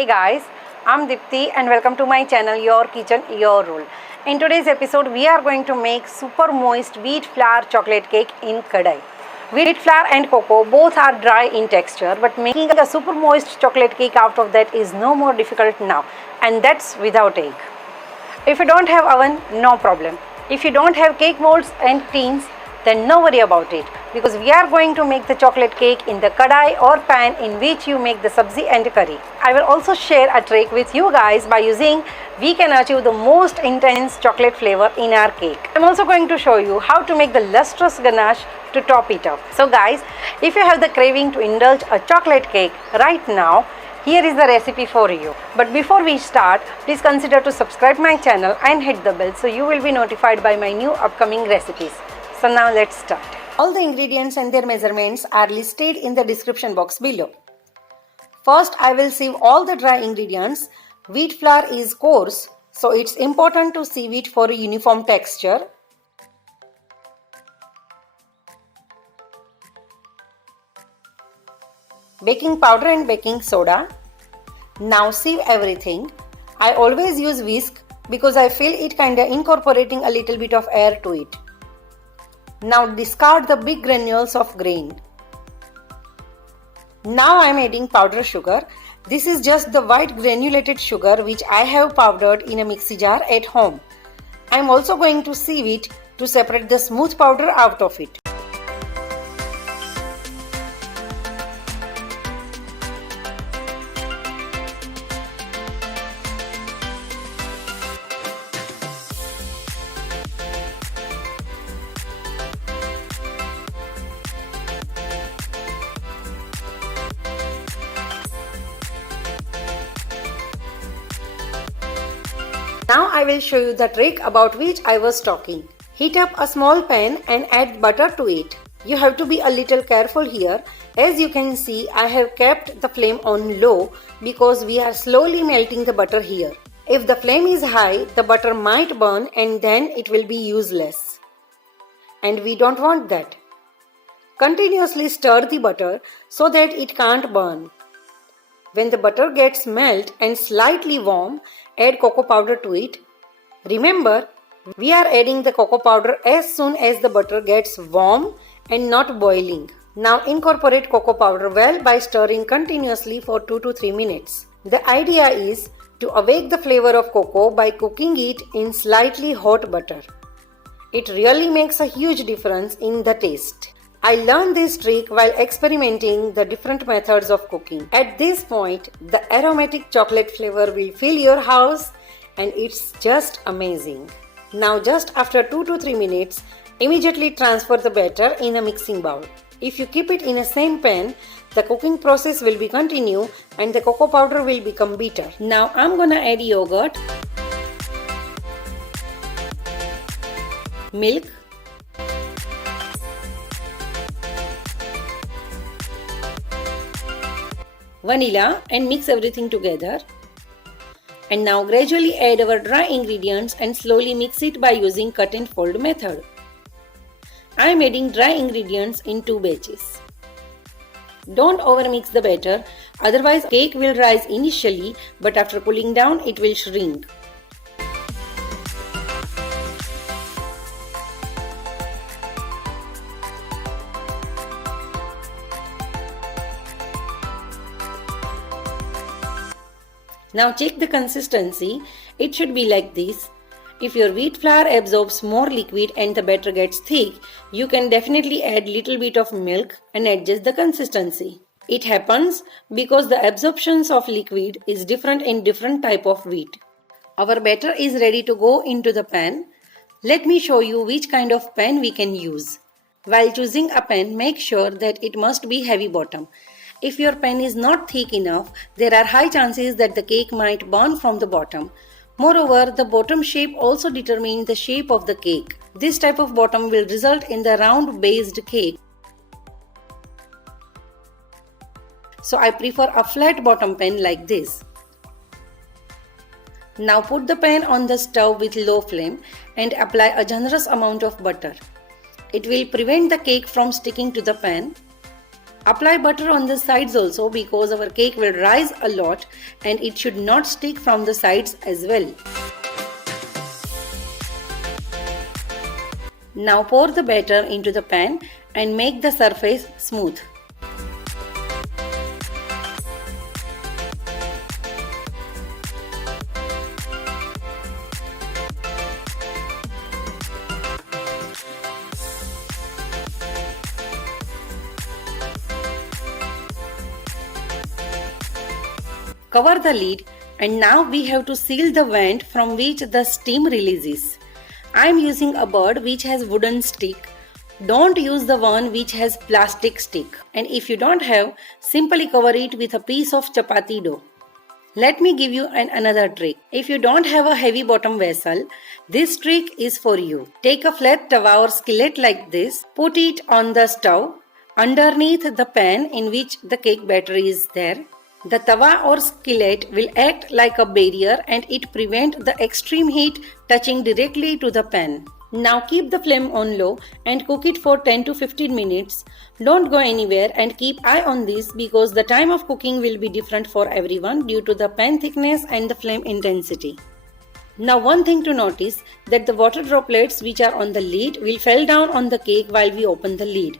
Hey guys, I'm Dipti and welcome to my channel Your Kitchen Your Rule. In today's episode, we are going to make super moist wheat flour chocolate cake in kadai. Wheat flour and cocoa both are dry in texture, but making a super moist chocolate cake out of that is no more difficult now, and that's without egg. If you don't have oven, no problem. If you don't have cake molds and tins, then no worry about it, because we are going to make the chocolate cake in the kadai or pan in which you make the sabzi and curry. I will also share a trick with you guys by using we can achieve the most intense chocolate flavor in our cake. I'm also going to show you how to make the lustrous ganache to top it up. So guys, if you have the craving to indulge a chocolate cake right now, here is the recipe for you. But before we start, please consider to subscribe my channel and hit the bell so you will be notified by my new upcoming recipes. So now let's start. All the ingredients and their measurements are listed in the description box below. First, I will sieve all the dry ingredients. Wheat flour is coarse, so it's important to sieve it for a uniform texture. Baking powder and baking soda. Now sieve everything. I always use whisk because I feel it kinda incorporating a little bit of air to it. Now discard the big granules of grain. Now I am adding powdered sugar. This is just the white granulated sugar which I have powdered in a mixie jar at home. I am also going to sieve it to separate the smooth powder out of it. Now I will show you the trick about which I was talking. Heat up a small pan and add butter to it. You have to be a little careful here. As you can see, I have kept the flame on low because we are slowly melting the butter here. If the flame is high, the butter might burn and then it will be useless. And we don't want that. Continuously stir the butter so that it can't burn. When the butter gets melt and slightly warm, add cocoa powder to it. Remember, we are adding the cocoa powder as soon as the butter gets warm and not boiling. Now incorporate cocoa powder well by stirring continuously for 2 to 3 minutes. The idea is to awake the flavor of cocoa by cooking it in slightly hot butter. It really makes a huge difference in the taste. I learned this trick while experimenting the different methods of cooking. At this point, the aromatic chocolate flavor will fill your house and it's just amazing. Now just after 2 to 3 minutes, immediately transfer the batter in a mixing bowl. If you keep it in a same pan, the cooking process will be continue and the cocoa powder will become bitter. Now I'm gonna add yogurt, milk, vanilla and mix everything together. And now gradually add our dry ingredients and slowly mix it by using cut and fold method. I am adding dry ingredients in 2 batches. Don't overmix the batter, otherwise cake will rise initially but after cooling down it will shrink. Now check the consistency. It should be like this. If your wheat flour absorbs more liquid and the batter gets thick, you can definitely add little bit of milk and adjust the consistency. It happens because the absorptions of liquid is different in different type of wheat. Our batter is ready to go into the pan. Let me show you which kind of pan we can use. While choosing a pan, make sure that it must be heavy bottom. If your pan is not thick enough, there are high chances that the cake might burn from the bottom. Moreover, the bottom shape also determines the shape of the cake. This type of bottom will result in the round based cake. So I prefer a flat bottom pan like this. Now put the pan on the stove with low flame and apply a generous amount of butter. It will prevent the cake from sticking to the pan. Apply butter on the sides also because our cake will rise a lot and it should not stick from the sides as well. Now pour the batter into the pan and make the surface smooth. Cover the lid and now we have to seal the vent from which the steam releases. I am using a bird which has wooden stick. Don't use the one which has plastic stick. And if you don't have, simply cover it with a piece of chapati dough. Let me give you another trick. If you don't have a heavy bottom vessel, this trick is for you. Take a flat tawa or skillet like this, put it on the stove underneath the pan in which the cake batter is there. The tawa or skillet will act like a barrier and it prevents the extreme heat touching directly to the pan. Now keep the flame on low and cook it for 10 to 15 minutes. Don't go anywhere and keep eye on this because the time of cooking will be different for everyone due to the pan thickness and the flame intensity. Now one thing to notice that the water droplets which are on the lid will fall down on the cake while we open the lid.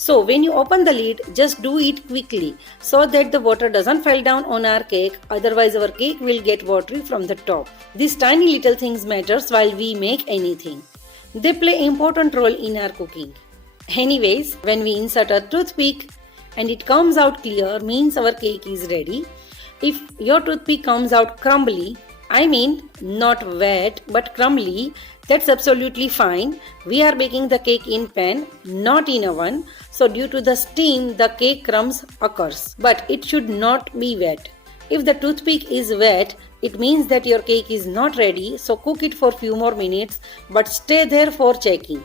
So when you open the lid, just do it quickly so that the water doesn't fall down on our cake, otherwise our cake will get watery from the top. These tiny little things matters while we make anything. They play important role in our cooking. Anyways, when we insert a toothpick and it comes out clear means our cake is ready. If your toothpick comes out crumbly, I mean not wet but crumbly, that's absolutely fine. We are baking the cake in pan, not in oven. So due to the steam, the cake crumbs occurs. But it should not be wet. If the toothpick is wet, it means that your cake is not ready. So cook it for few more minutes, but stay there for checking.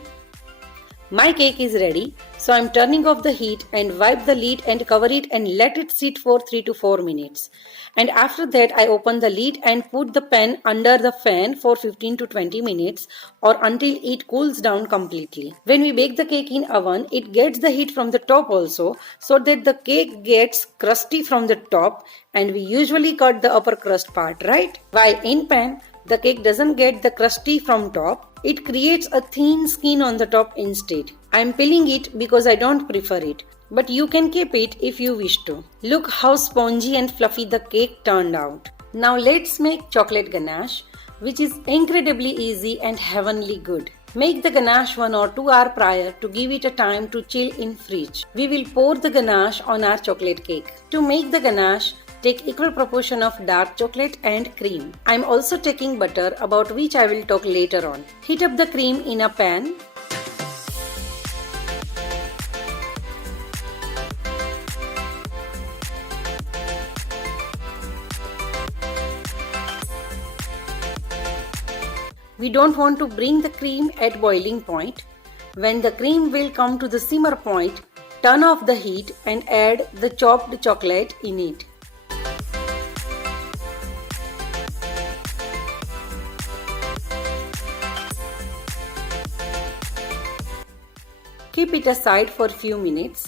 My cake is ready. So I'm turning off the heat and wipe the lid and cover it and let it sit for 3 to 4 minutes. And after that I open the lid and put the pan under the fan for 15 to 20 minutes or until it cools down completely. When we bake the cake in oven, it gets the heat from the top also so that the cake gets crusty from the top and we usually cut the upper crust part, right? While in pan, the cake doesn't get the crusty from top. It creates a thin skin on the top instead. I am peeling it because I don't prefer it. But you can keep it if you wish to. Look how spongy and fluffy the cake turned out. Now let's make chocolate ganache, which is incredibly easy and heavenly good. Make the ganache 1 or 2 hours prior to give it a time to chill in fridge. We will pour the ganache on our chocolate cake. To make the ganache, take equal proportion of dark chocolate and cream. I am also taking butter, about which I will talk later on. Heat up the cream in a pan. We don't want to bring the cream at boiling point. When the cream will come to the simmer point, turn off the heat and add the chopped chocolate in it. Keep it aside for a few minutes.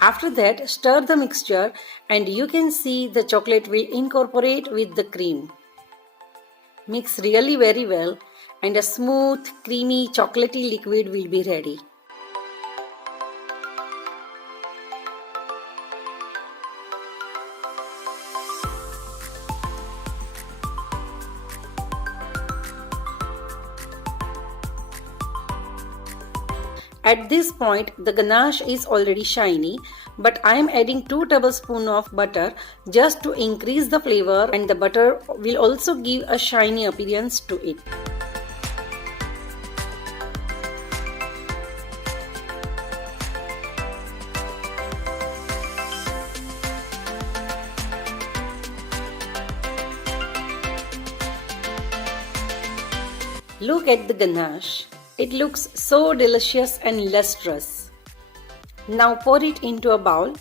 After that, stir the mixture and you can see the chocolate will incorporate with the cream. Mix really very well and a smooth, creamy, chocolatey liquid will be ready. At this point, the ganache is already shiny, but I am adding 2 tablespoons of butter just to increase the flavor, and the butter will also give a shiny appearance to it. Look at the ganache. It looks so delicious and lustrous. Now pour it into a bowl.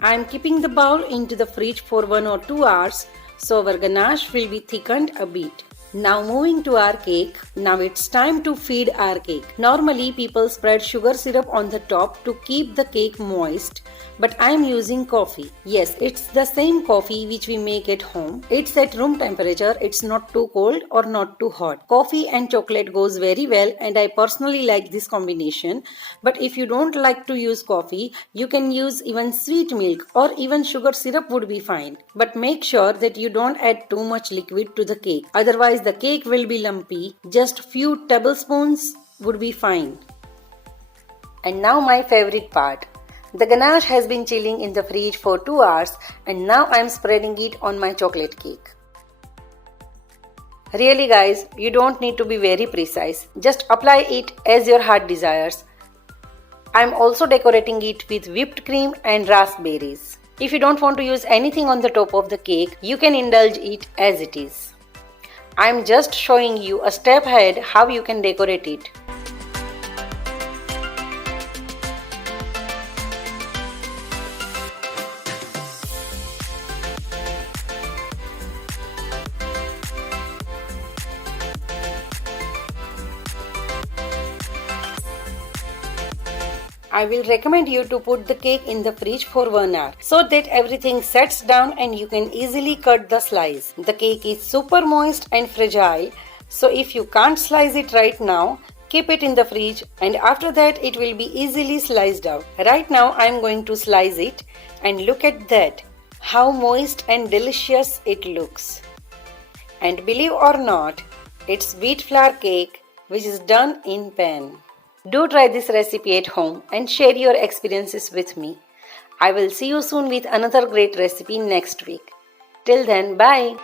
I am keeping the bowl into the fridge for 1 or 2 hours so our ganache will be thickened a bit. Now moving to our cake, now it's time to feed our cake. Normally people spread sugar syrup on the top to keep the cake moist, but I am using coffee. Yes, it's the same coffee which we make at home. It's at room temperature, it's not too cold or not too hot. Coffee and chocolate goes very well and I personally like this combination. But if you don't like to use coffee, you can use even sweet milk or even sugar syrup would be fine. But make sure that you don't add too much liquid to the cake. Otherwise the cake will be lumpy. Just few tablespoons would be fine. And now my favorite part. The ganache has been chilling in the fridge for 2 hours and now I am spreading it on my chocolate cake. Really guys, you don't need to be very precise. Just apply it as your heart desires. I am also decorating it with whipped cream and raspberries. If you don't want to use anything on the top of the cake, you can indulge it as it is. I am just showing you a step ahead how you can decorate it. I will recommend you to put the cake in the fridge for 1 hour so that everything sets down and you can easily cut the slice. The cake is super moist and fragile, so if you can't slice it right now, keep it in the fridge and after that it will be easily sliced out. Right now I am going to slice it and look at that, how moist and delicious it looks. And believe or not, it's wheat flour cake which is done in pan. Do try this recipe at home and share your experiences with me. I will see you soon with another great recipe next week. Till then, bye.